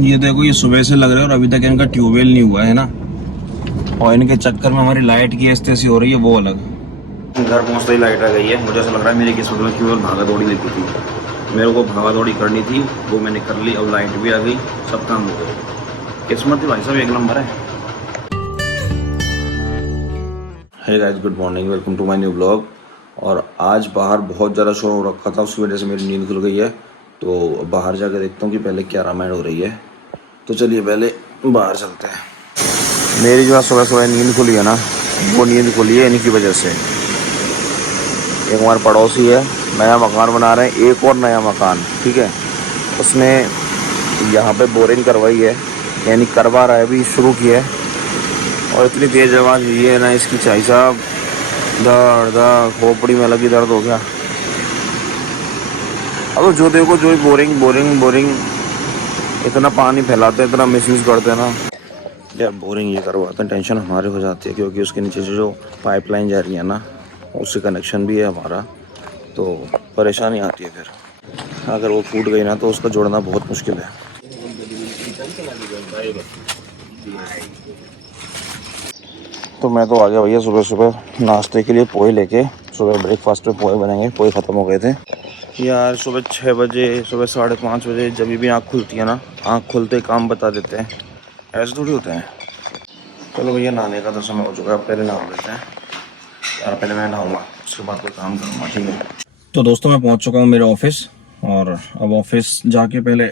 ये देखो, ये सुबह से लग रहा है और अभी तक इनका ट्यूबवेल नहीं हुआ है ना। और इनके चक्कर में हमारी लाइट की ऐसी हो रही है, वो अलग। घर पहुंचते ही लाइट आ गई है। मुझे ऐसा लग रहा है मेरी किस्मत में केवल भागा दौड़ी लिखी थी। मेरे को भागा दौड़ी करनी थी, वो मैंने कर ली। अब लाइट भी आ गई, सब काम हो गए। किस्मत ही भाई साहब एक नंबर है। Hey guys, good morning, welcome to my new blog. और आज बाहर बहुत ज़्यादा शोर हो रखा था, उसकी वजह से मेरी नींद खुल गई है। तो बाहर जाकर देखता हूँ कि पहले क्या रामायण हो रही है। तो चलिए पहले बाहर चलते हैं। मेरी जो है सुबह सुबह नींद खुली है ना, वो नींद खुली है इनकी वजह से। एक हमारे पड़ोसी है, नया मकान बना रहे हैं, एक और नया मकान, ठीक है। उसने यहाँ पे बोरिंग करवाई है, यानी करवा रहा है, अभी शुरू किया है। और इतनी तेज़ आवाज़ हुई है ना इसकी, चाई साहब, दर्द दर्द खोपड़ी में लगी दर्द हो गया। अब जो देखो जो बोरिंग बोरिंग बोरिंग, इतना पानी फैलाते हैं, इतना मिसयूज़ करते हैं ना यार। बोरिंग ये करवाते हैं, टेंशन हमारे हो जाती है, क्योंकि उसके नीचे से जो पाइपलाइन जा रही है ना, उससे कनेक्शन भी है हमारा, तो परेशानी आती है। फिर अगर वो फूट गई ना तो उसका जोड़ना बहुत मुश्किल है। तो मैं तो आ गया भैया सुबह सुबह नाश्ते के लिए पोहे लेके। सुबह ब्रेकफास्ट में पोहे बनेंगे, पोहे ख़त्म हो गए थे यार। सुबह 6 बजे, सुबह 5:30 बजे जब भी आँख खुलती है ना, आँख खुलते ही काम बता देते हैं, ऐसे थोड़ी होते हैं। चलो भैया, नहाने का तो समय हो चुका है, पहले नहा लेते हैं यार। पहले मैं नहाऊंगा, उसके बाद कोई काम करूँगा, ठीक है। तो दोस्तों, मैं पहुँच चुका हूँ मेरे ऑफिस। और अब ऑफिस जाके पहले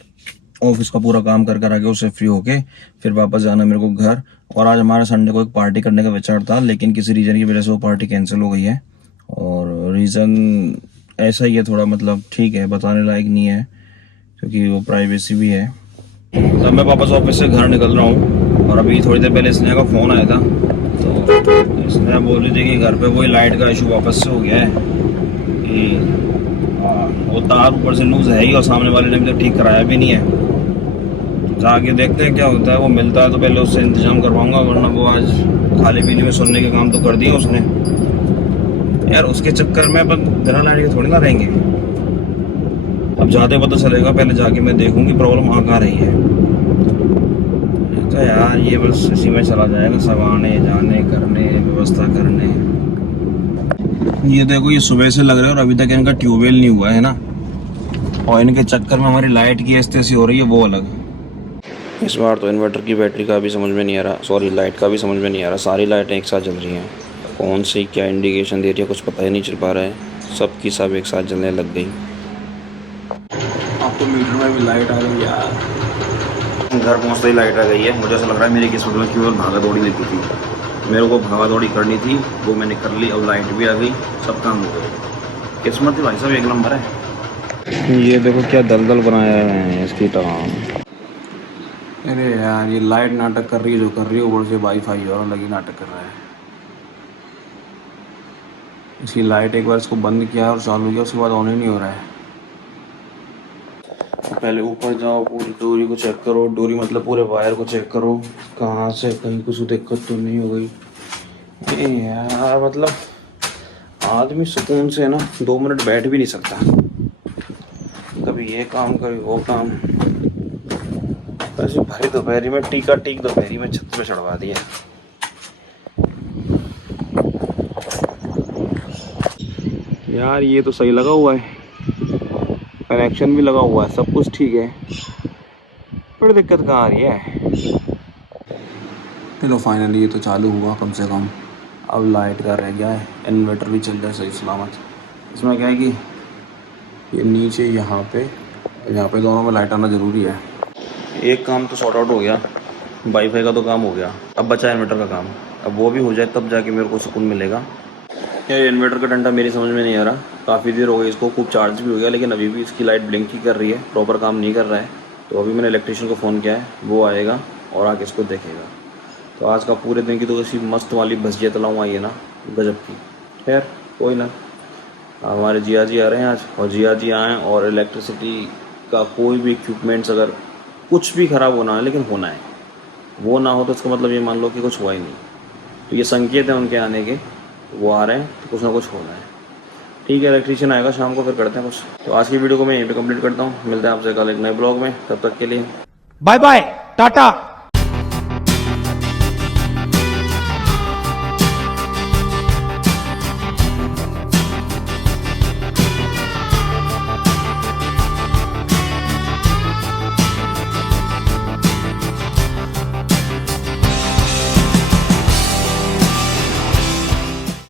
ऑफिस का पूरा काम कर आके उससे फ्री होके फिर वापस जाना मेरे को घर। और आज हमारा संडे को एक पार्टी करने का विचार था, लेकिन किसी रीज़न की वजह से वो पार्टी कैंसिल हो गई है। और रीज़न ऐसा ही है थोड़ा, मतलब ठीक है, बताने लायक नहीं है, क्योंकि वो प्राइवेसी भी है। तब मैं वापस ऑफिस से घर निकल रहा हूँ। और अभी थोड़ी देर पहले स्नेहा का फ़ोन आया था। तो स्नेहा बोल रही थी कि घर पे वही लाइट का इशू वापस से हो गया है कि वो तार ऊपर से लूज़ है ही, और सामने वाले ने अभी तक ठीक कराया भी नहीं है। जाके देखते हैं क्या होता है। वो मिलता है तो पहले उससे इंतजाम करवाऊंगा, वरना वो आज खाने पीने में सुनने के काम तो कर दिया उसने यार। उसके चक्कर में अपन बिना लाइट के थोड़ी ना रहेंगे। अब जाते पता चलेगा, पहले जाके मैं देखूंगी प्रॉब्लम कहाँ रही है। तो यार ये बस इसी में चला जाएगा, सब आने जाने करने, व्यवस्था करने। ये देखो, ये सुबह से लग रहा है और अभी तक इनका ट्यूबवेल नहीं हुआ है ना। और इनके चक्कर में हमारी लाइट की ऐसी हो रही है, वो अलग। इस बार तो इन्वर्टर की बैटरी का भी समझ में नहीं आ रहा, सॉरी लाइट का भी समझ में नहीं आ रहा। सारी लाइटें एक साथ जल रही हैं, कौन सी क्या इंडिकेशन दे रही है कुछ पता ही नहीं चल पा रहा है। सब की सब एक साथ जलने लग गई। अब तो मीटर में भी लाइट आ गई यार। घर पहुंचते ही लाइट आ गई है। मुझे ऐसा लग रहा है मेरी किस्मत में केवल भागा दौड़ी लिखी थी। मेरे को भागा दौड़ी करनी थी, वो मैंने कर ली। अब लाइट भी आ गई, सब काम हो गए। किस्मत ही भाई साहब एक नंबर है। ये देखो क्या दलदल बनाया है इसकी टांग। अरे यार, ये लाइट नाटक कर रही है जो कर रही है, ऊपर से वाईफाई और लगी नाटक कर रहा है। इसकी लाइट एक बार इसको बंद किया और चालू किया, उसके बाद ऑन ही नहीं हो रहा है। पहले ऊपर जाओ, पूरी डोरी को चेक करो, डोरी मतलब पूरे वायर को चेक करो, कहाँ से कहीं कुछ दिक्कत तो नहीं हो गई। ये यार मतलब आदमी सुकून से ना 2 मिनट बैठ भी नहीं सकता, कभी ये काम कभी वो काम। वैसे भारी दोपहरी में टीका टीक दोपहरी में छत पे चढ़वा दिया यार। ये तो सही लगा हुआ है, कनेक्शन भी लगा हुआ है, सब कुछ ठीक है, पर दिक्कत कहाँ आ रही है। चलो फाइनली ये तो चालू हुआ कम से कम। अब लाइट का रह गया है, इन्वर्टर भी चल जाए सही सलामत। इसमें क्या है कि ये नीचे यहाँ पे दोनों में लाइट आना ज़रूरी है। एक काम तो सॉर्ट आउट हो गया, वाईफाई का तो काम हो गया। अब बचा इन्वर्टर का काम। अब वो भी हो जाए तब जाके मेरे को सुकून मिलेगा। यार इन्वर्टर का डंडा मेरी समझ में नहीं आ रहा, काफ़ी देर हो गई इसको, खूब चार्ज भी हो गया, लेकिन अभी भी इसकी लाइट ब्लिंक ही कर रही है, प्रॉपर काम नहीं कर रहा है। तो अभी मैंने इलेक्ट्रिशियन को फ़ोन किया है, वो आएगा और आके इसको देखेगा। तो आज का पूरे दिन की तो ऐसी मस्त वाली भजिया तलाऊँ आई है ना, गजब की। खैर कोई ना, हमारे जिया जी आ रहे हैं आज, और जिया जी आएँ और इलेक्ट्रिसिटी का कोई भी इक्विपमेंट्स अगर कुछ भी ख़राब होना है, लेकिन होना है, वो ना हो तो इसका मतलब ये मान लो कि कुछ हुआ ही नहीं। तो ये संकेत है उनके आने के, वो आ रहे हैं तो कुछ ना कुछ होना है। ठीक है, इलेक्ट्रीशियन आएगा शाम को, फिर करते हैं कुछ। तो आज की वीडियो को मैं यहीं पे कंप्लीट करता हूँ, मिलते हैं आपसे कल एक नए ब्लॉग में, तब तक के लिए बाय बाय, टाटा।